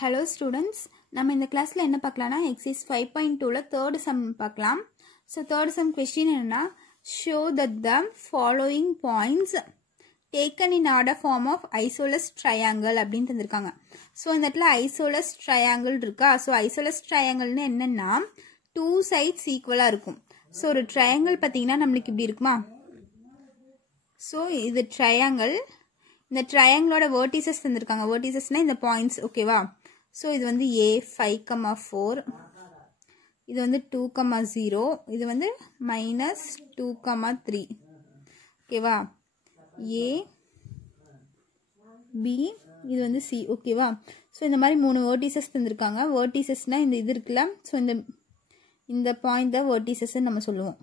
Hello students, நம்ம இந்த கிளாஸ்ல என்ன பார்க்கலாம்னா exercise 5.2ல third sum பார்க்கலாம். So third sum question என்னன்னா show that the following points taken in order form of isosceles triangle அப்படினு தந்திருக்காங்க. So இந்த இடத்துல isosceles triangle இருக்கா. So isosceles triangle னா என்னன்னா two sides equal-ஆ இருக்கும். So ஒரு triangle பாத்தீங்கன்னா நமக்கு இப்படி இருக்குமா? So இது triangle. இந்த triangle-ஓட vertices தந்திருக்காங்க. vertices-னா இந்த points, ஓகேவா? So இது வந்து A 5,4, இது வந்து 2,0, இது வந்து -2,3, ஓகேவா? A B இது வந்து C, ஓகேவா? So இந்த மாதிரி மூணு vertices தந்திருக்காங்க. verticesனா இந்த இது இருக்குல்ல, so இந்த பாயிண்ட் தான் vertices நம்ம சொல்லுவோம்,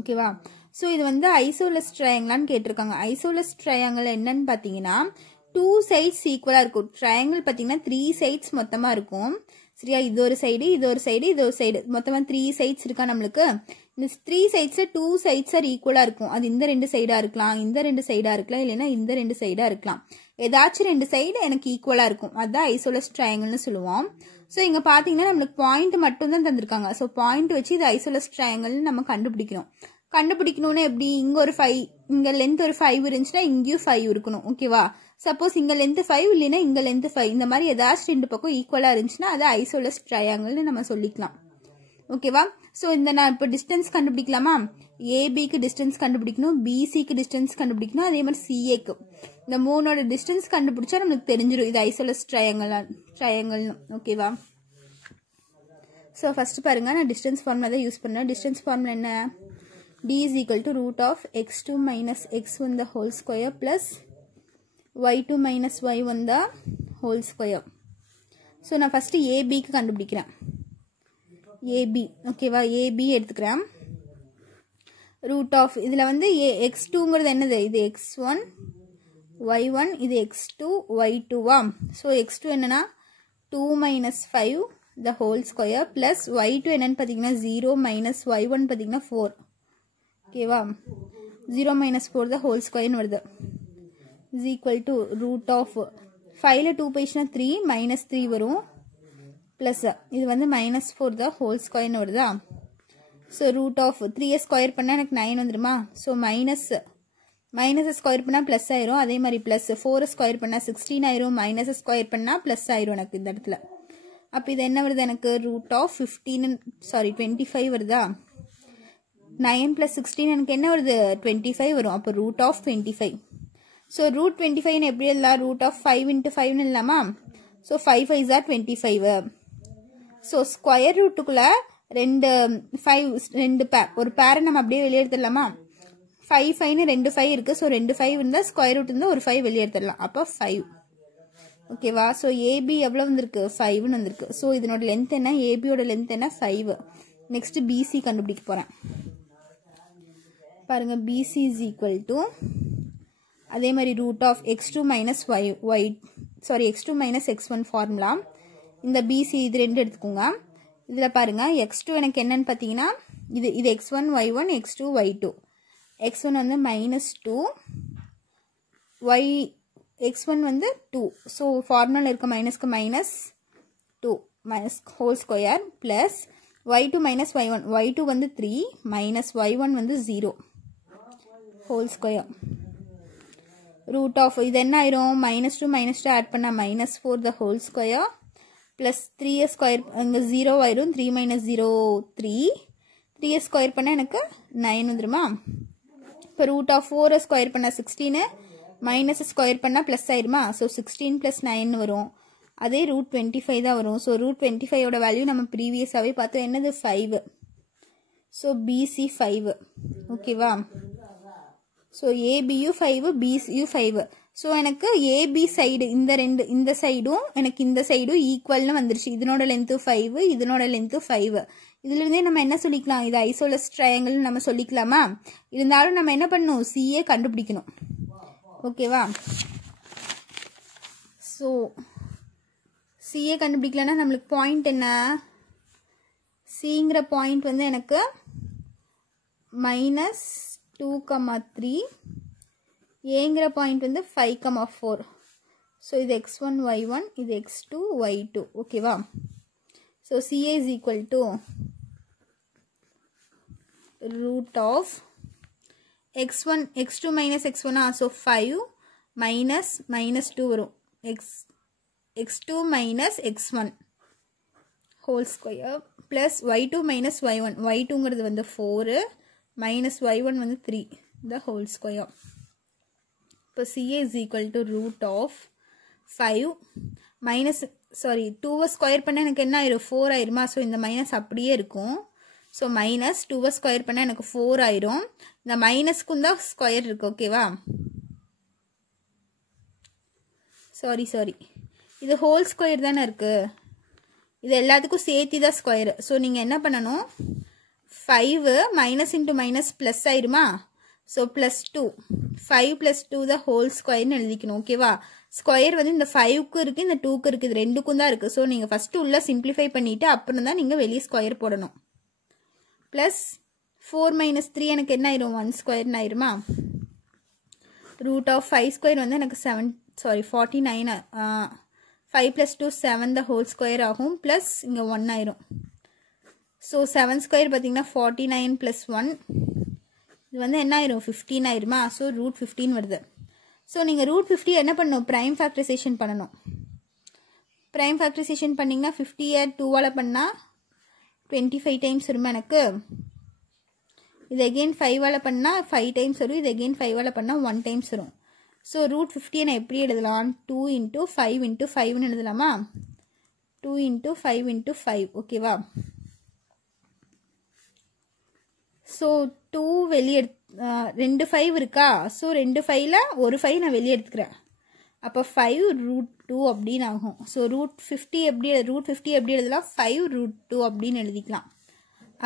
ஓகேவா? So இது வந்து isosceles triangle கேட்டிருக்காங்க. isosceles triangle என்னன்னு பாத்தீங்கன்னா two sides equal-ஆ இருக்கும். triangle பாத்தீங்கன்னா 3 sides மொத்தமா இருக்கும். சரியா? இது ஒரு சைடு, இது ஒரு சைடு, இது ஒரு சைடு, மொத்தமா 3 sides இருக்கா நம்மளுக்கு. இந்த 3 sidesல 2 sides are equal-ஆ இருக்கும். அது இந்த ரெண்டு சைடா இருக்கலாம், இந்த ரெண்டு சைடா இருக்கலாம், இல்லைன்னா இந்த ரெண்டு சைடா இருக்கலாம். ஏதாச்சும் ரெண்டு சைடு எனக்கு ஈக்குவலா இருக்கும். அதுதான் isosceles triangle-னு சொல்லுவோம். ஸோ இங்க பாத்தீங்கன்னா நம்மளுக்கு பாயிண்ட் மட்டும் தான் தந்திருக்காங்க. ஸோ பாயிண்ட் வச்சு இது isosceles triangle-னு நம்ம கண்டுபிடிக்கணும். கண்டுபிடிக்கணும்னா எப்படி? இங்க ஒரு 5, இங்க லென்த் ஒரு 5 இருந்துச்சுன்னா இங்கேயும் 5 இருக்கணும், ஓகேவா? சப்போஸ் இங்க லென்த் 5 இல்லைன்னா இங்க லென்த் 5, இந்த மாதிரி ஏதாச்சும் ரெண்டு பக்கம் ஈக்குவலா இருந்துச்சுன்னா அது isosceles triangle-னு நம்ம சொல்லிக்கலாம், ஓகேவா? ஸோ இந்த நான் இப்போ டிஸ்டன்ஸ் கண்டுபிடிக்கலாமா? ஏபிக்கு டிஸ்டன்ஸ் கண்டுபிடிக்கணும், பிசிக்கு டிஸ்டன்ஸ் கண்டுபிடிக்கணும், அதே மாதிரி சிஏக்கு. இந்த மூணோட டிஸ்டன்ஸ் கண்டுபிடிச்சா நம்மளுக்கு தெரிஞ்சிடும் இது isosceles triangle, ஓகேவா? ஸோ ஃபர்ஸ்ட் பாருங்க, நான் டிஸ்டன்ஸ் ஃபார்முலா தான் யூஸ் பண்ணேன். டிஸ்டன்ஸ் ஃபார்முலா என்ன? d is equal to root of x2 minus x1 the whole square plus y2 minus y1 the whole square. So நான் ஃபர்ஸ்ட் ஏபிக்கு கண்டுபிடிக்கிறேன். ஏபி, ஓகேவா? AB எடுத்துக்கிறேன். ரூட் ஆஃப் இதில் வந்து x2ங்கிறது என்னது? இது x1 y1, இது x2 y2வா? ஸோ x2 என்னன்னா 2 minus 5 the whole square plus y2 என்னன்னு பார்த்தீங்கன்னா 0 minus y1 பார்த்தீங்கன்னா 4, ஓகேவா? 0 minus 4 the whole square வருது is equal to root of 5ல 2 போயிடுச்சுன்னா 3 minus 3 வரும் plus இது வந்து minus 4 the whole square வருதா? ஸோ ரூட் ஆஃப் 3 ஸ்கொயர் பண்ணால் எனக்கு 9 வந்துருமா? ஸோ மைனஸ் ஸ்கொயர் பண்ணால் ப்ளஸ் ஆயிரும். அதே மாதிரி ப்ளஸ் 4 ஸ்கொயர் பண்ணால் 16 ஆயிரும், மைனஸ் ஸ்கொயர் பண்ணால் ப்ளஸ் ஆயிரும் எனக்கு இந்த இடத்துல. அப்போ இது என்ன வருது எனக்கு? ரூட் ஆஃப் 25 வருதா? 9 plus 16 எனக்கு என்ன வருது? 25 வரும். அப்போ ரூட் ஆஃப் 25. ஸோ ரூட் 25 எப்படி எழுதலாம்? ரூட் ஆஃப் 5 into 5 இல்லாமா? So 5 5s are 25. So square ரூட்டுக்குள்ள ரெண்டு ஒரு பேரை நம்ம அப்படியே வெளியே எடுத்துடலாமா? 5 5ன்னு 2 5 இருக்கு. ஸோ 2 5 இருந்தால் ஸ்கொயர் ரூட் இருந்தால் ஒரு 5 வெளியே எடுத்துடலாம். அப்போ 5, ஓகேவா? ஸோ ஏபி எவ்வளோ வந்திருக்கு? 5ன்னு வந்திருக்கு. ஸோ இதனோட லென்த் என்ன? ஏபியோட லென்த் என்ன? 5. நெக்ஸ்ட் பிசி கண்டுபிடிக்க போறேன். பாருங்க, பிசி இஸ் ஈக்குவல் டு அதே மாதிரி root of x2 minus x2 minus x1 formula. இந்த பிசி இது ரெண்டு எடுத்துக்கோங்க. இதில் பாருங்க, x2 எனக்கு என்னன்னு பார்த்தீங்கன்னா இது x1 y1, x2 y2. x1 வந்து -2, x1 வந்து 2. ஸோ ஃபார்முலா இருக்க மைனஸ்க்கு -2 minus whole square plus y2 minus y1 வந்து 3 மைனஸ் y1 வந்து 0 ஹோல் ஸ்கொயர். ரூட் ஆஃப் இது என்ன ஆயிரும்? -2 ஆட் பண்ண -4 the whole square plus 3 square, இங்கே 0 ஆயிரும். 3 minus 0 3, 3 ஸ்கொயர் பண்ண எனக்கு 9 வந்துருமா? இப்போ ரூட் ஆஃப் 4 ஸ்கொயர் பண்ண 16, மைனஸ் ஸ்கொயர் பண்ணால் ப்ளஸ் ஆயிருமா? ஸோ 16 + 9 வரும். அதே ரூட் 25 தான் வரும். ஸோ ரூட் 25ஓட வேல்யூ நம்ம ப்ரீவியஸாகவே பார்த்தோம், என்னது? 5. ஸோ பிசி 5, ஓகேவா? ஸோ ஏபியும் 5, பிசியும் 5. ஸோ எனக்கு ஏபி சைடு இந்த சைடும் எனக்கு இந்த சைடும் ஈக்குவல்னு வந்துருச்சு. இதனோட லென்த்து 5, இதனோட லென்த்து 5. இதுலேருந்தே நம்ம என்ன சொல்லிக்கலாம்? இது ஐசோலஸ் ட்ரையாங்கிள் நம்ம சொல்லிக்கலாமா? இருந்தாலும் நம்ம என்ன பண்ணணும்? சிஏ கண்டுபிடிக்கணும், ஓகேவா? ஸோ சிஏ கண்டுபிடிக்கலன்னா நம்மளுக்கு பாயிண்ட் என்ன? சிங்கிற பாயிண்ட் வந்து எனக்கு -2,3, ஏங்கிற பாயிண்ட் வந்து 5,4. ஸோ இது x1 y1 இது x2 y2 ஓகேவா. So CA is equal to root of x1 x2 minus x1 so 5 minus minus 2 வரும் x2 minus x1 whole square plus y2 minus y1 y2ங்கிறது வந்து 4 minus y1 வந்து 3 the whole square. இப்போ CA is equal to root of 5 minus sorry 2 square பண்ண எனக்கு என்ன ஆயிரும் 4 ஆயிருமா. So இந்த மைனஸ் அப்படியே இருக்கும். ஸோ மைனஸ் 2 ஸ்கொயர் பண்ண எனக்கு 4 ஆயிரும். இந்த மைனஸ்க்கும் தான் ஸ்கொயர் இருக்கு ஓகேவா. சாரி இது ஹோல் ஸ்கொயர் தானே இருக்கு. இது எல்லாத்துக்கும் சேர்த்தி தான் ஸ்கொயர். ஸோ நீங்கள் என்ன பண்ணணும் 5 மைனஸ் இன்ட்டு மைனஸ் ப்ளஸ் ஆயிருமா. ஸோ ப்ளஸ் 2 5 + 2 த ஹோல் ஸ்கொயர்னு எழுதிக்கணும் ஓகேவா. ஸ்கொயர் வந்து இந்த 5க்கு இருக்குது இந்த 2க்கு இருக்குது இது ரெண்டுக்கும் தான் இருக்குது. ஸோ நீங்கள் ஃபஸ்ட்டு உள்ள சிம்பிளிஃபை பண்ணிவிட்டு அப்புறம் தான் நீங்கள் வெளியே ஸ்கொயர் போடணும். ப்ளஸ் 4 - 3 எனக்கு என்ன ஆயிரும் 1 ஸ்கொயர்னு ஆயிருமா. ரூட் ஆஃப் 5 ஸ்கொயர் வந்து எனக்கு 49 5 + 2 7 த ஹோல் ஸ்கொயர் ஆகும். ப்ளஸ் இங்கே 1 ஆயிரும். ஸோ 7 ஸ்கொயர் பார்த்தீங்கன்னா 49 + 1 இது வந்து என்ன ஆயிரும் 15 ஆயிருமா. ஸோ ரூட் 15 வருது. ஸோ நீங்கள் ரூட் 50 என்ன பண்ணணும் ப்ரைம் ஃபேக்டரைசேஷன் பண்ணணும். ப்ரைம் ஃபேக்டரைசேஷன் பண்ணிங்கன்னா 50 2ஆல் பண்ணால் 25 டைம்ஸ் வருமா எனக்கு. இது அகெயின் 5ஆல் பண்ணால் 5 டைம்ஸ் வரும். இது அகெயின் 5ஆல் பண்ணால் 1 டைம்ஸ் வரும். ஸோ ரூட் 50 நான் எப்படி எழுதலாம் 2 × 5 × 5ன்னு எழுதலாமா. 2 × 5 × 5 ஓகேவா. ஸோ 2 வெளியே 2 5 இருக்கா. ஸோ 2 5ல் ஒரு 5 நான் வெளியே எடுத்துக்கிறேன். அப்போ 5 √2 அப்படின்னு ஆகும். ஸோ ரூட் 50 எப்படி எழுதலாம் 5 √2 அப்படின்னு எழுதிக்கலாம்.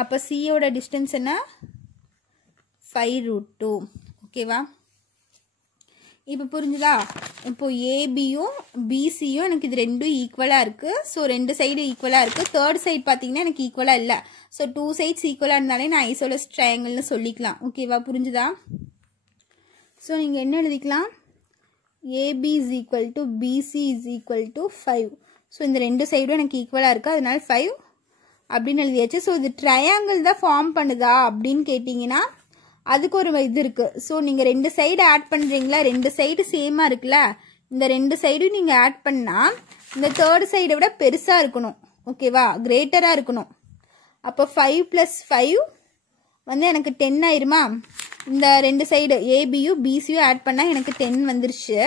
அப்போ சியோட டிஸ்டன்ஸ் என்ன 5 √2 ஓகேவா. இப்போ புரிஞ்சுதா. இப்போ ஏபியும் பிசியும் எனக்கு இது ரெண்டும் ஈக்குவலாக இருக்குது. ஸோ 2 சைடு ஈக்குவலாக இருக்குது. தேர்ட் சைடு பார்த்தீங்கன்னா எனக்கு ஈக்குவலாக இல்லை. ஸோ 2 சைட்ஸ் ஈக்குவலாக இருந்தாலே நான் ஐசோலஸ் ட்ரையாங்கிள்னு சொல்லிக்கலாம் ஓகேவா. புரிஞ்சுதா. ஸோ நீங்கள் என்ன எழுதிக்கலாம் AB is equal to BC is equal to 5. So இந்த 2 சைடும் எனக்கு ஈக்குவலாக இருக்குது அதனால 5 அப்படின்னு எழுதியாச்சு. ஸோ இது ட்ரையாங்கிள் தான் ஃபார்ம் பண்ணுதா அப்படின்னு கேட்டிங்கன்னா அதுக்கு ஒரு இது இருக்குது. ஸோ நீங்கள் 2 சைடு ஆட் பண்ணுறீங்களா 2 சைடு சேமாக இருக்குல்ல. இந்த 2 சைடும் நீங்கள் ஆட் பண்ணால் இந்த தேர்ட் சைடை விட பெருசாக இருக்கணும் ஓகேவா கிரேட்டராக இருக்கணும். அப்போ 5 + 5 வந்து எனக்கு 10 ஆயிருமா. இந்த 2 சைடு ஏபியும் பிசியும் ஆட் பண்ணால் எனக்கு 10 வந்துருச்சு.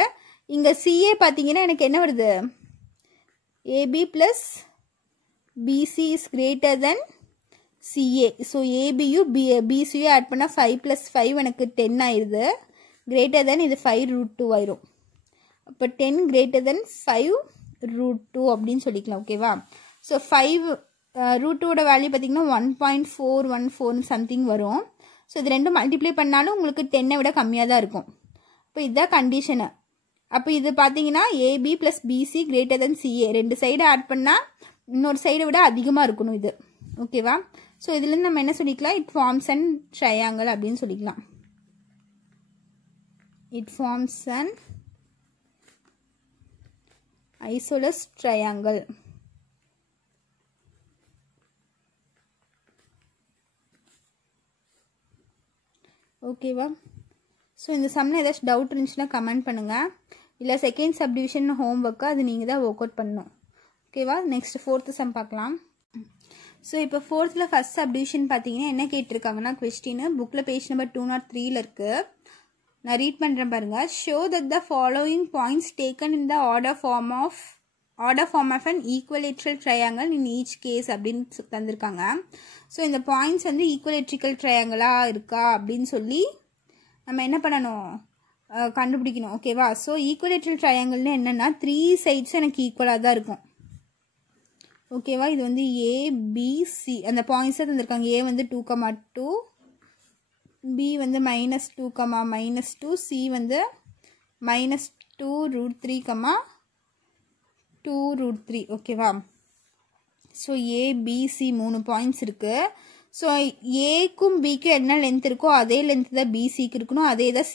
இங்கே சிஏ பார்த்தீங்கன்னா எனக்கு என்ன வருது AB + BC is greater than CA. So ஏபியும் பிசியும் ஆட் பண்ணால் 5 + 5 எனக்கு 10 ஆயிடுது. கிரேட்டர் தென் இது 5 √2 ஆயிரும். அப்போ 10 கிரேட்டர் தென் 5 √2 அப்படின்னு சொல்லிக்கலாம் ஓகேவா. ஸோ 5 √2ஓட வேல்யூ பார்த்தீங்கன்னா 1.414 சம்திங் வரும். ஸோ இது ரெண்டும் மல்டிப்ளை பண்ணாலும் உங்களுக்கு 10 விட கம்மியாக தான் இருக்கும். இப்போ இதுதான் கண்டிஷனு. அப்போ இது பார்த்தீங்கன்னா AB + BC greater than CA 2 side add பண்ணால் இன்னொரு சைடை விட அதிகமாக இருக்கணும் இது ஓகேவா. ஸோ இதுலேருந்து நம்ம என்ன சொல்லிக்கலாம் இட் ஃபார்ம்ஸ் அண்ட் ட்ரையாங்கிள் அப்படின்னு சொல்லிக்கலாம். It forms and isosceles triangle. ஓகேவா. ஸோ இந்த சம்மில் ஏதாச்சும் டவுட் இருந்துச்சுன்னா கமெண்ட் பண்ணுங்கள். இல்லை செகண்ட் சப்டிவிஷன் ஹோம்ஒர்க்கு அது நீங்கள் தான் ஒர்க் அவுட் பண்ணணும் ஓகேவா. நெக்ஸ்ட் 4th சம் பார்க்கலாம். ஸோ இப்போ 4th ஃபர்ஸ்ட் சப்டிவிஷன் பார்த்தீங்கன்னா என்ன கேட்டிருக்காங்கன்னா கொஸ்டின் புக்கில் பேஜ் நம்பர் 203 இருக்குது. நான் ரீட் பண்ணுறேன் பாருங்கள். Show that the following points taken in the order form of an equilateral triangle in each case அப்படின்னு தந்திருக்காங்க. ஸோ இந்த பாயிண்ட்ஸ் வந்து ஈக்குவலேட்ரிக்கல் ட்ரையாங்கிளாக இருக்கா அப்படின்னு சொல்லி நம்ம என்ன பண்ணணும் கண்டுபிடிக்கணும் ஓகேவா. ஸோ ஈக்குவலேட்ரல் ட்ரையாங்கிள்னு என்னென்னா 3 சைட்ஸும் எனக்கு ஈக்குவலாக தான் இருக்கும் ஓகேவா. இது வந்து ஏபிசி அந்த பாயிண்ட்ஸை தந்திருக்காங்க. ஏ வந்து 2,2 பி வந்து -2, -2 சி வந்து -2 √3, 2 √3 ஓகேவா. ஸோ ஏபிசி 3 பாயிண்ட்ஸ் இருக்குது. ஸோ ஏக்கும் பிக்கும் என்ன லென்த் இருக்கோ அதே லென்த் தான் பிசிக்கு இருக்கணும், அதே தான்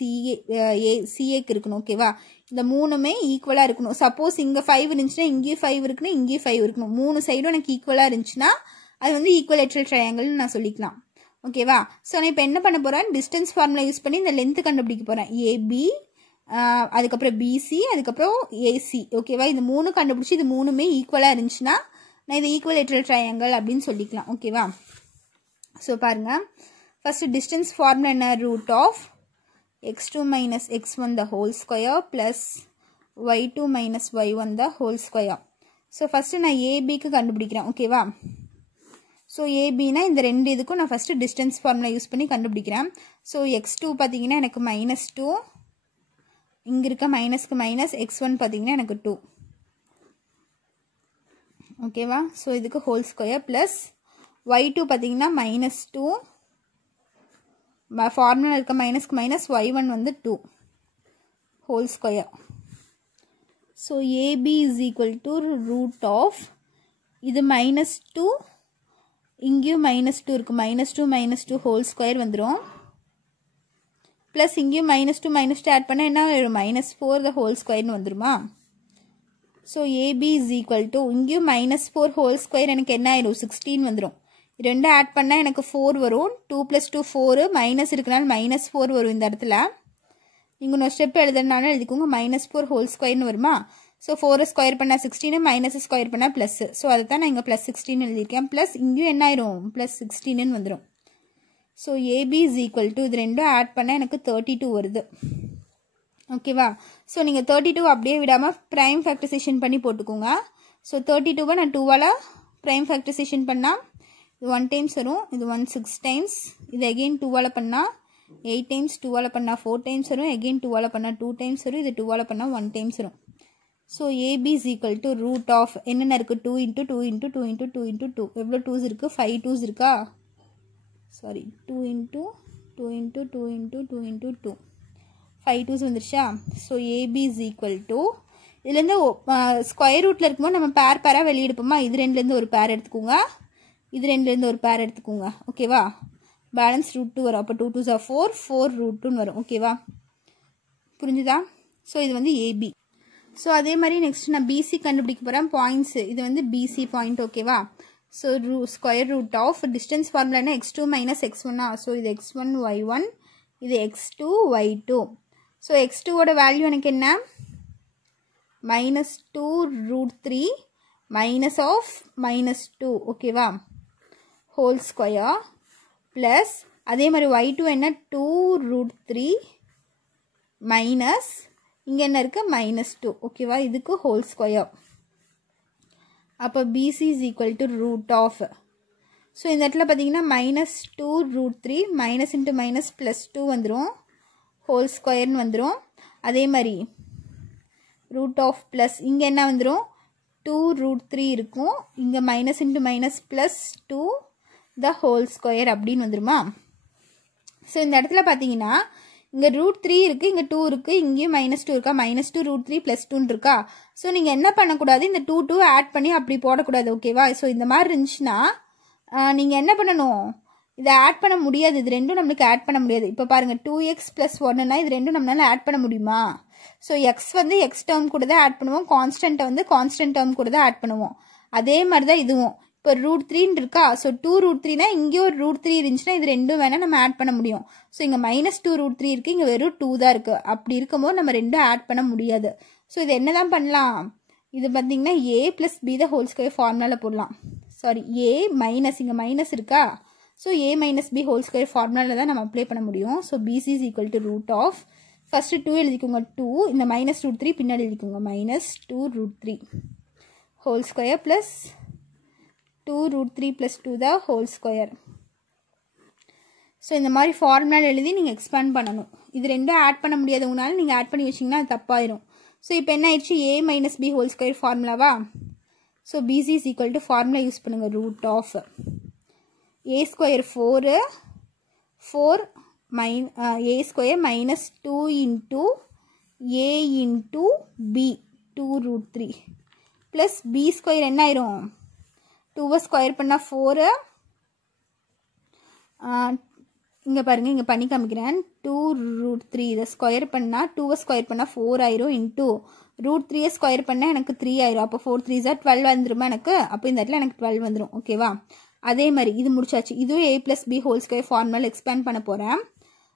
சிஏக்கு இருக்கணும். ஓகேவா? இந்த மூணுமே ஈக்குவலாக இருக்கணும். சப்போஸ் இங்கே 5 இருந்துச்சுன்னா இங்கேயும் 5 இருக்கணும், இங்கேயும் 5 இருக்கணும். 3 சைடும் எனக்கு ஈக்குவலாக இருந்துச்சுன்னா அது வந்து ஈக்குவலேட்ரல் ட்ரையாங்கிள்னு நான் சொல்லிக்கலாம். ஓகேவா? ஸோ நான் இப்போ என்ன பண்ண போகிறேன், டிஸ்டன்ஸ் ஃபார்முலா யூஸ் பண்ணி இந்த லென்த்து கண்டுபிடிக்க போகிறேன். ஏபி, அதுக்கப்புறம் பிசி, அதுக்கப்புறம் ஏசி. ஓகேவா? இது 3 கண்டுபிடிச்சி இது மூணுமே ஈக்குவலாக இருந்துச்சுன்னா நான் இது ஈக்குவலேட்ரல் ட்ரையாங்கிள் அப்படின்னு சொல்லிக்கலாம். ஓகேவா? ஸோ பாருங்கள், ஃபஸ்ட்டு டிஸ்டன்ஸ் ஃபார்முலா என்ன, root of x2 minus x1 the whole square plus y2 minus y1 the whole square. So first நான் ஏபிக்கு கண்டுபிடிக்கிறேன். ஓகேவா? ஸோ ஏபினா இந்த ரெண்டு இதுக்கும் நான் ஃபஸ்ட்டு டிஸ்டன்ஸ் ஃபார்முலா யூஸ் பண்ணி கண்டுபிடிக்கிறேன். ஸோ x2 பார்த்தீங்கன்னா எனக்கு -2, இங்கே இருக்க மைனஸ்க்கு மைனஸ், x1 பார்த்தீங்கன்னா எனக்கு 2. ஓகேவா? ஸோ இதுக்கு ஹோல் ஸ்கொயர் ப்ளஸ் y2 பார்த்தீங்கன்னா -2, ஃபார்முலா இருக்க மைனஸ்க்கு மைனஸ், y1 வந்து 2 whole square. So AB is equal to root of, இது -2, இங்கேயும் -2 இருக்குது, -2 ஹோல் ஸ்கொயர் வந்துடும். ப்ளஸ் இங்கேயும் -2 ஆட் பண்ணால் என்ன ஆயிடும், -4 the ஹோல் ஸ்கொயர்னு வந்துடுமா? So AB is equal to, இங்கேயும் -4 ஹோல் ஸ்கொயர் எனக்கு என்ன ஆயிடும், 16 வந்துடும். ரெண்டு ஆட் பண்ணால் எனக்கு 4 வரும். 2 + 2 4, மைனஸ் இருக்கனால -4 வரும் இந்த இடத்துல. நீங்கள் இன்னொரு ஸ்டெப் எழுதுனாலும் எழுதிக்கோங்க, -4 ஹோல் ஸ்கொயர்னு வருமா? ஸோ 4 ஸ்கொயர் பண்ணால் 16, மைனஸ் ஸ்கொயர் பண்ணால் ப்ளஸ். ஸோ அதை தான் நான் இங்கே +16 எழுதியிருக்கேன். ப்ளஸ் இங்கேயும் என்ன ஆயிரும், +16 வந்துடும். So AB is equal to, இது ரெண்டும் ஆட் பண்ணால் எனக்கு 32 வருது. ஓகேவா? ஸோ நீங்கள் 32 அப்படியே விடாமல் ப்ரைம் ஃபேக்டரைசேஷன் பண்ணி போட்டுக்கோங்க. ஸோ 32 நான் 2ஆல் ப்ரைம் ஃபேக்டரைசேஷன் பண்ணால் இது 1 டைம்ஸ் வரும், இது 1 6 டைம்ஸ், இது அகெயின் 2ஆல் பண்ணால் 8 டைம்ஸ், 2ஆல் பண்ணால் 4 டைம்ஸ் வரும், அகெயின் 2ஆல் பண்ணால் 2 டைம்ஸ் வரும், இது 2ஆல் பண்ணால் 1 டைம்ஸ் வரும். So AB is equal to root of என்னென்ன இருக்குது, 2 × 2 × 2 × 2 × 2, எவ்வளோ 2s இருக்குது, 5 2s இருக்கா, சாரி 2 × 2 × 2 × 2 × 2, 5 2s வந்துருச்சா? So AB is equal to, இதுலேருந்து ஸ்கொயர் ரூட்டில் இருக்கும்போது நம்ம பேராக வெளியெடுப்போமா, இது ரெண்டுலேருந்து ஒரு பேர் எடுத்துக்கோங்க, இது ரெண்டுலேருந்து ஒரு பேர் எடுத்துக்கோங்க. ஓகேவா? பேலன்ஸ் √2 வரும். அப்போ 2 2s are 4, 4 √2 வரும். ஓகேவா? புரிஞ்சுதா? ஸோ இது வந்து ஏபி. ஸோ அதே மாதிரி நெக்ஸ்ட் நான் பிசி கண்டுபிடிக்க போகிறேன். பாயிண்ட்ஸ் இது வந்து பிசி பாயிண்ட். ஓகேவா? So square root of distance ஃபார்முலானா x2 - x1. ஸோ இது x1 y1, இது x2 y2. ஸோ x2ஓட வேல்யூ எனக்கு என்ன, -2 √3 மைனஸ் ஆஃப் -2. ஓகேவா? ஹோல் ஸ்கொயர் ப்ளஸ் அதே மாதிரி y2 என்ன, 2 √3 மைனஸ் இங்கே என்ன இருக்குது, -2. ஓகேவா? இதுக்கு ஹோல் ஸ்கொயர். அப்போ BC is equal to root of, so இந்த இடத்துல பார்த்தீங்கன்னா -2 √3 மைனஸ் இன்ட்டு மைனஸ் +2 வந்துடும், ஹோல் ஸ்கொயர்னு வந்துடும். அதே மாதிரி ரூட் ஆஃப் ப்ளஸ் இங்கே என்ன வந்துடும், 2 √3 இருக்கும், இங்கே minus into minus +2 the whole square அப்படின்னு வந்துடுமா? ஸோ இந்த இடத்துல பார்த்தீங்கன்னா இங்கே √3 இருக்குது, இங்கே 2 இருக்குது, இங்கேயும் -2 இருக்கா, -2 √3 +2 இருக்கா. ஸோ நீங்கள் என்ன பண்ணக்கூடாது, இந்த 2 ஆட் பண்ணி அப்படி போடக்கூடாது. ஓகேவா? ஸோ இந்த மாதிரி இருந்துச்சுன்னா நீங்கள் என்ன பண்ணணும், இதை ஆட் பண்ண முடியாது, இது ரெண்டும் நம்மளுக்கு ஆட் பண்ண முடியாது. இப்போ பாருங்கள் 2x + 1னா இது ரெண்டும் நம்மளால ஆட் பண்ண முடியுமா? ஸோ எக்ஸ் வந்து எக்ஸ் டேர்ம் கூட தான் ஆட் பண்ணுவோம், கான்ஸ்டன்ட்டை வந்து கான்ஸ்டன்ட் டேர்ம் கூட தான் ஆட் பண்ணுவோம். அதே மாதிரி தான் இதுவும். இப்போ √3 இருக்கா, ஸோ 2 √3னா இங்கே ஒரு √3 இருந்துச்சுன்னா இது ரெண்டும் வேணால் நம்ம ஆட் பண்ண முடியும். ஸோ இங்கே -2 √3 இருக்குது, இங்கே வெறும் 2 தான் இருக்குது. அப்படி இருக்கும்போது நம்ம ரெண்டும் ஆட் பண்ண முடியாது. ஸோ இது என்ன தான் பண்ணலாம், இது பார்த்தீங்கன்னா a + b the whole square ஃபார்முலாவில் போடலாம். சாரி a மைனஸ், இங்கே மைனஸ் இருக்கா, so a - b whole square ஃபார்முலாவில் தான் நம்ம அப்ளை பண்ண முடியும். So BC is equal to root of, first 2 எழுதிக்கோங்க, 2 இந்த -√3 பின்னாடி எழுதிக்கோங்க, -2 √3 whole square plus 2 √3 + 2 the whole square. So இந்த மாதிரி ஃபார்முலா எழுதி நீங்கள் எக்ஸ்பேண்ட் பண்ணணும். இது ரெண்டும் ஆட் பண்ண முடியாதவங்கனால நீங்கள் ஆட் பண்ணி வச்சிங்கன்னா அது தப்பாயிரும். ஸோ இப்போ என்ன ஆயிடுச்சு, a - b ஹோல் ஸ்கொயர் ஃபார்முலாவா. So BC is equal to formula use பண்ணுங்கள், root of a square 4 a square -2 × a × b 2 √3 + b square என்ன ஆயிரும், 2 ஸ்கொயர் பண்ணால் 4 இங்கே பாருங்கள், இங்கே பண்ணி காமிக்கிறேன். 2√3 இதை ஸ்கொயர் பண்ணால் 2வை ஸ்கொயர் பண்ணால் 4 ஆயிரும். இன்ட்டு √3யை ஸ்கொயர் பண்ணால் எனக்கு 3 ஆயிரும். அப்போ 4 3 12 வந்துருமா எனக்கு? அப்போ இந்த இடத்துல எனக்கு 12 வந்துடும். ஓகேவா? அதே மாதிரி இது முடிச்சாச்சு. இதுவும் a+b² ஃபார்முலா எக்ஸ்பேண்ட் பண்ண போகிறேன்.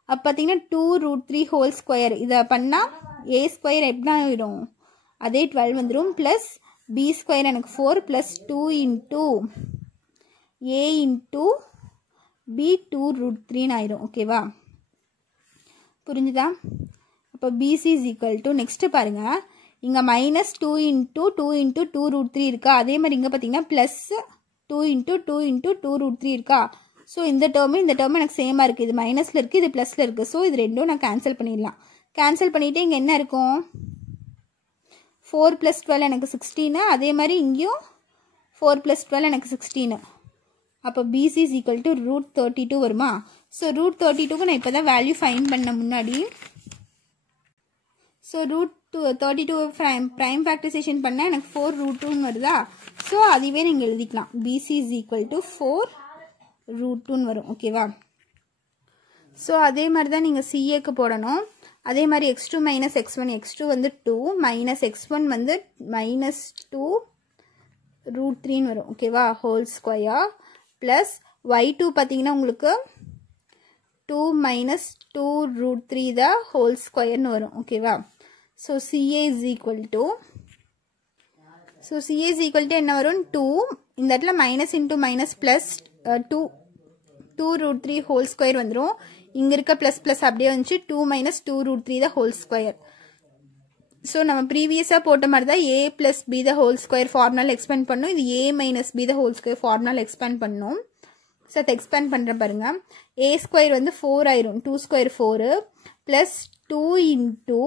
அப்போ பார்த்தீங்கன்னா 2√3² இதை பண்ணால் a² எப்படி ஆயிரும்? அதே 12 வந்துடும். ப்ளஸ் b² எனக்கு 4 + 2 இன்ட்டு a இன்ட்டு b 2√3 ஆயிரும். ஓகேவா? புரிஞ்சுதா? அப்போ BC = நெக்ஸ்ட்டு பாருங்கள், இங்கே -2 இன்ட்டு 2 இன்ட்டு 2√3 இருக்கா? அதே மாதிரி இங்கே பார்த்தீங்கன்னா ப்ளஸ் 2 இன்ட்டு 2 இன்ட்டு 2√3 இருக்கா? ஸோ இந்த டேர்மு எனக்கு சேமாக இருக்குது. இது மைனஸில் இருக்குது, இது ப்ளஸில் இருக்குது. ஸோ இது ரெண்டும் நான் கேன்சல் பண்ணிடலாம். கேன்சல் பண்ணிவிட்டு இங்கே என்ன இருக்கும்? 4 + 12 எனக்கு 16. அதே மாதிரி இங்கேயும் 4 + 12 எனக்கு 16. அப்போ BC = √32 வருமா? ஸோ √32க்கு நான் இப்போ தான் வேல்யூ ஃபைன் பண்ண முன்னாடி. ஸோ √32 ப்ரைம் ஃபேக்டரைசேஷன் பண்ணால் எனக்கு 4√2 வருதா? ஸோ அதுவே நீங்கள் எழுதிக்கலாம். BC = 4√2 வரும். ஓகேவா? ஸோ அதே மாதிரி தான் நீங்கள் CAக்கு போடணும். அதே மாதிரி x2 - x1, x2 வந்து 2 -x1 வந்து -2√3 வரும். ஓகேவா? ² ப்ளஸ் y2 பார்த்தீங்கன்னா உங்களுக்கு 2 - 2√3 தான் ² வரும். ஓகேவா? ஸோ CA = என்ன வரும்? 2. இந்த இடத்துல மைனஸ் இன்ட்டு மைனஸ் ப்ளஸ் 2√3² வந்துடும். இங்கே இருக்க ப்ளஸ் ப்ளஸ் அப்படியே வந்துச்சு. 2 - 2√3 தான் ² ஸோ நம்ம ப்ரீவியஸாக போட்ட மாதிரி தான் a+b² ஃபார்முலா எக்ஸ்பேண்ட் பண்ணணும். இது a - b² ஃபார்முலா எக்ஸ்பேண்ட் பண்ணணும். ஸோ அதை எக்ஸ்பேண்ட் பண்ணுறேன் பாருங்கள். a² வந்து 4 ஆயிரும். 2² 4 ப்ளஸ் 2 இன்ட்டு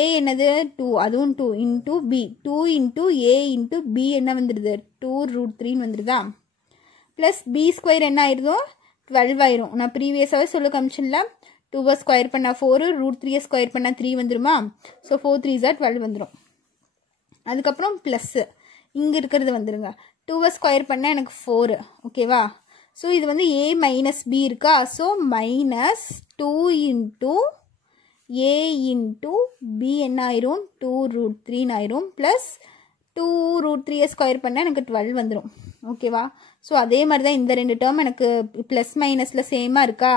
a என்னது? 2, அதுவும் 2 into b. 2 into a into b என்ன வந்துடுது? 2√3 வந்துடுதா? ப்ளஸ் b² என்ன ஆயிடுதோ? 12 ஆயிரும். நான் ப்ரீவியஸாகவே சொல்ல காமிச்சில்ல, 2வை ஸ்கொயர் பண்ணால் 4, √3யை ஸ்கொயர் பண்ணால் 3 வந்துருமா? ஸோ 4 3 12 வந்துடும். அதுக்கப்புறம் ப்ளஸ்ஸு இங்கே இருக்கிறது வந்துடுங்க. 2வை ஸ்கொயர் பண்ணால் எனக்கு 4. ஓகேவா? ஸோ இது வந்து a - b இருக்கா? So -2 into a into b என்ன ஆயிரும்? 2√3 ஆயிரும். ப்ளஸ் 2√3யை ஸ்கொயர் பண்ணால் எனக்கு 12 வந்துடும். ஓகேவா? ஸோ அதே மாதிரி தான் இந்த ரெண்டு டேர்ம் எனக்கு ப்ளஸ் மைனஸில் சேமாக இருக்கா?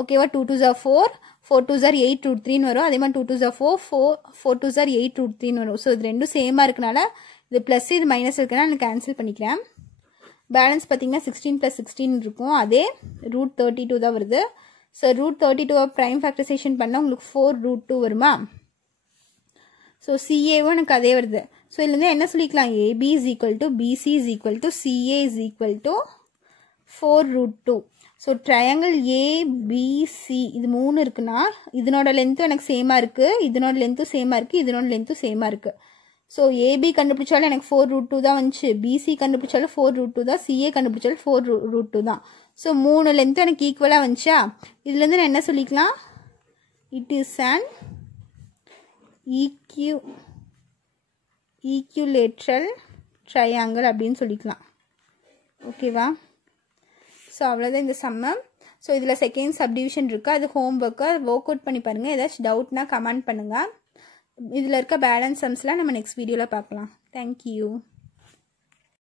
ஓகேவா? 2 2s are 4, 4 2s are 8√3 வரும். அதே மாதிரி 2 2s are 4, 4 2s are 8√3 வரும். ஸோ இது ரெண்டும் சேமாக இருக்கனால இது ப்ளஸ் இது மைனஸ் இருக்கனால நான் கேன்சல் பண்ணிக்கிறேன். பேலன்ஸ் பார்த்தீங்கன்னா 16 + 16 இருக்கும். அதே √32 தான் வருது. ஸோ √32 ப்ரைம் ஃபேக்டரைசேஷன் பண்ணால் உங்களுக்கு 4√2 வருமா? ஸோ CAவும் எனக்கு அதே வருது. ஸோ இதுலேருந்து என்ன சொல்லிக்கலாம்? AB = BC = CA = 4√2. So triangle ABC இது 3 இருக்குன்னா இதனோட லென்த்தும் எனக்கு சேமாக இருக்குது, இதனோட லென்த்தும் சேமாக இருக்குது, இதனோட லென்த்தும் சேமாக இருக்குது. ஸோ AB கண்டுபிடிச்சாலும் எனக்கு 4√2 தான் வந்துச்சு. BC கண்டுபிடிச்சாலும் 4√2 தான். CA கண்டுபிடிச்சாலும் 4√2 தான். ஸோ 3 லென்த்தும் எனக்கு ஈக்குவலாக வந்துச்சா? இதுலேருந்து நான் என்ன சொல்லிக்கலாம்? இட் இஸ் அன் ஈக்யூலேட்ரல் ட்ரையாங்கிள் அப்படின்னு சொல்லிக்கலாம். ஓகேவா? ஸோ அவ்வளோதான் இந்த சம்மம். ஸோ இதில் செகண்ட் சப்டிவிஷன் இருக்குது. அது ஹோம் ஒர்க்கு ஒர்க் அவுட் பண்ணி பாருங்கள். ஏதாச்சும் டவுட்னா கமெண்ட் பண்ணுங்கள். இதில் இருக்க பேலன்ஸ் சம்ஸ்லாம் நம்ம நெக்ஸ்ட் வீடியோவில் பார்க்கலாம். தேங்க்யூ.